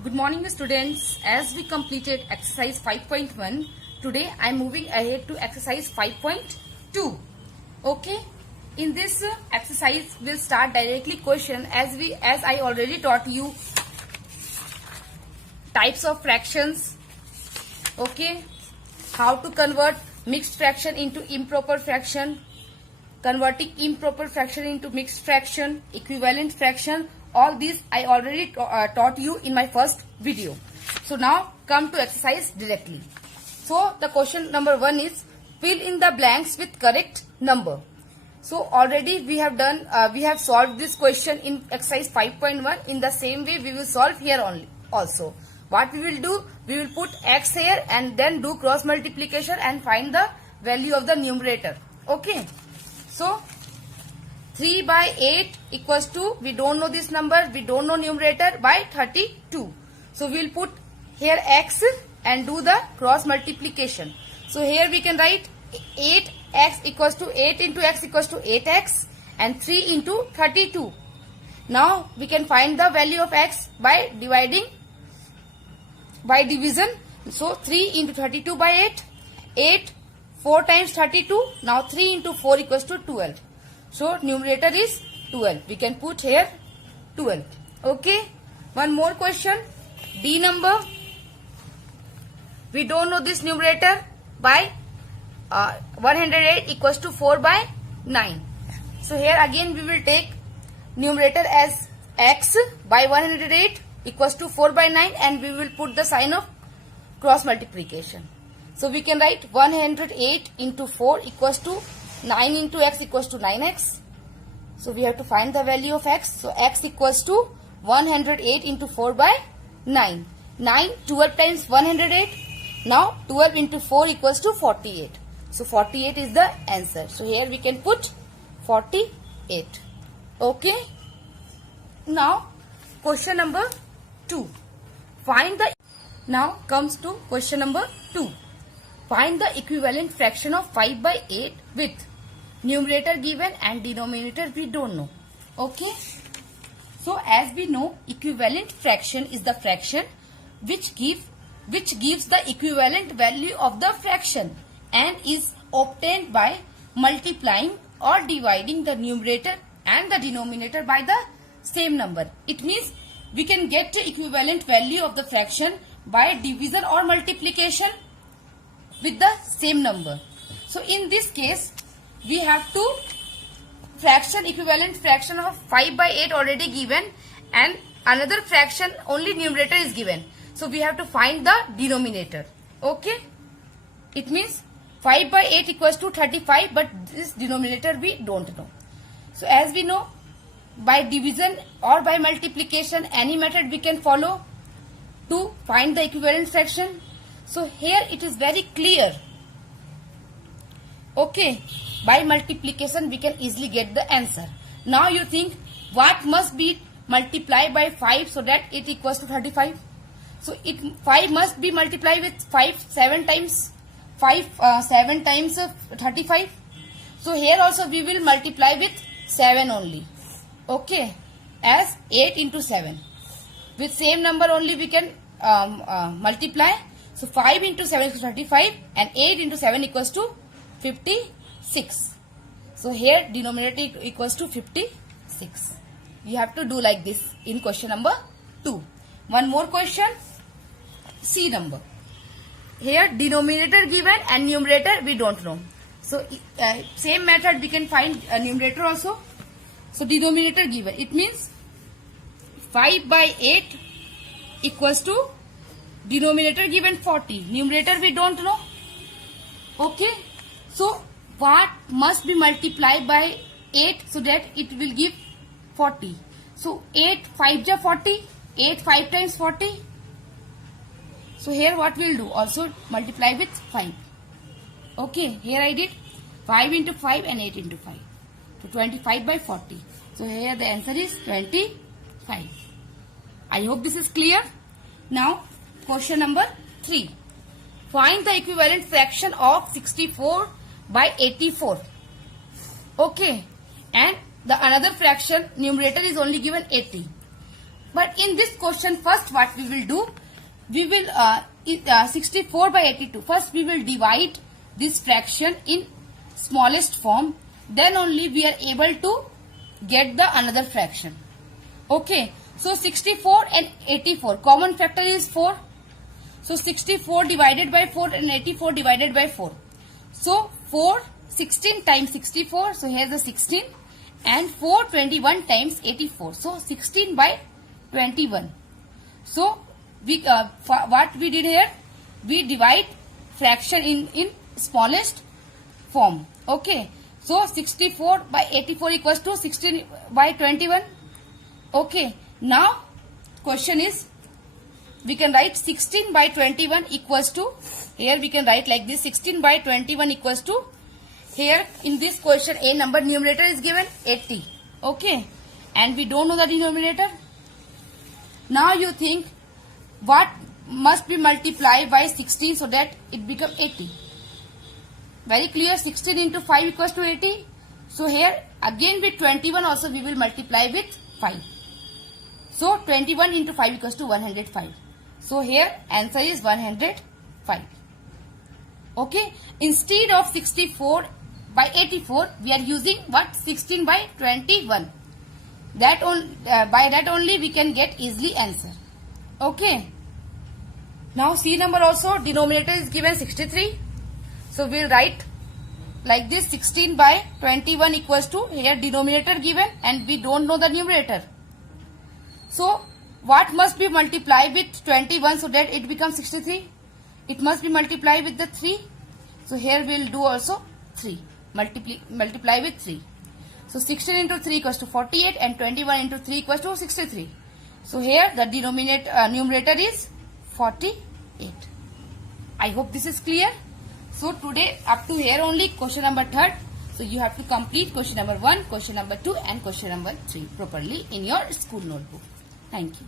Good morning students. As we completed exercise 5.1, today I am moving ahead to exercise 5.2. Okay. In this exercise we'll start directly question as I already taught you types of fractions. Okay. How to convert mixed fraction into improper fraction, converting improper fraction into mixed fraction, equivalent fraction. All these I already taught you in my first video. So now come to exercise directly. So the question number 1 is fill in the blanks with correct number. So already we have done, we have solved this question in exercise 5.1. In the same way we will solve here only also. What we will do, we will put x here and then do cross multiplication and find the value of the numerator. Okay. So 3 by 8 equals to, we don't know this number, we don't know numerator, by 32. So we will put here x and do the cross multiplication. So here we can write 8x equals to 8 into x equals to 8x and 3 into 32. Now we can find the value of x by dividing by division. So 3 into 32 by 8, 8 4 times 32. Now 3 into 4 equals to 12. So numerator is 12. We can put here 12. Okay. One more question. D number. We don't know this numerator by 108 equals to 4 by 9. So here again we will take numerator as x by 108 equals to 4 by 9 and we will put the sign of cross multiplication. So we can write 108 into 4 equals to 9 into x equals to 9x. So we have to find the value of x. So x equals to 108 into 4 by 9. 12 times 108. Now 12 into 4 equals to 48. So 48 is the answer. So here we can put 48. Okay. Now question number 2. Now comes to question number 2. Find the equivalent fraction of 5 by 8 with numerator given and denominator we don't know. Okay. So as we know, equivalent fraction is the fraction which gives the equivalent value of the fraction and is obtained by multiplying or dividing the numerator and the denominator by the same number. It means we can get the equivalent value of the fraction by division or multiplication with the same number. So in this case we have to equivalent fraction of 5 by 8 already given and another fraction only numerator is given. So we have to find the denominator. Okay. It means 5 by 8 equals to 35, but this denominator we don't know. So as we know, by division or by multiplication any method we can follow to find the equivalent fraction. So here it is very clear. Okay. By multiplication we can easily get the answer. Now you think what must be multiplied by 5 so that it equals to 35. So 5 must be multiplied with 7 times 35. So here also we will multiply with 7 only. Okay. As 8 into 7. With same number only we can multiply. So 5 into 7 equals to 35 and 8 into 7 equals to 56. So here denominator equals to 56. You have to do like this in question number 2. One more question. C number. Here denominator given and numerator we don't know. So same method we can find numerator also. So denominator given. It means 5 by 8 equals to denominator given 40. Numerator we don't know. Okay. So what must be multiplied by 8 so that it will give 40. So 8 5 ja 40. 8 5 times 40. So here what we will do? Also multiply with 5. Okay. Here I did 5 into 5 and 8 into 5. So 25 by 40. So here the answer is 25. I hope this is clear. Now question number 3. Find the equivalent fraction of 64 by 84. Okay. And the another fraction numerator is only given 80. But in this question, first what we will do, we will 64 by 82. First we will divide this fraction in smallest form. Then only we are able to get the another fraction. Okay. So 64 and 84. Common factor is 4. So 64 divided by 4 and 84 divided by 4. So 16 times 64. So here's the 16. And 21 times 84. So 16 by 21. So we what we did here, we divide fraction in smallest form. Okay. So 64 by 84 equals to 16 by 21. Okay. Now question is, we can write 16 by 21 equals to, here we can write like this, 16 by 21 equals to, here in this question a number numerator is given 80. Okay. And we don't know the denominator. Now you think what must be multiplied by 16 so that it becomes 80. Very clear. 16 into 5 equals to 80. So here again with 21 also we will multiply with 5. So 21 into 5 equals to 105. So here answer is 105. Okay. Instead of 64 by 84, we are using what? 16 by 21. That by that only we can get easily answer. Okay. Now C number also, denominator is given 63. So we will write like this, 16 by 21 equals to, here denominator given and we don't know the numerator. So what must be multiplied with 21 so that it becomes 63? It must be multiplied with the 3. So here we will do also 3. Multiply with 3. So 16 into 3 equals to 48 and 21 into 3 equals to 63. So here the numerator is 48. I hope this is clear. So today up to here only question number 3rd. So you have to complete question number 1, question number 2 and question number 3 properly in your school notebook. Thank you.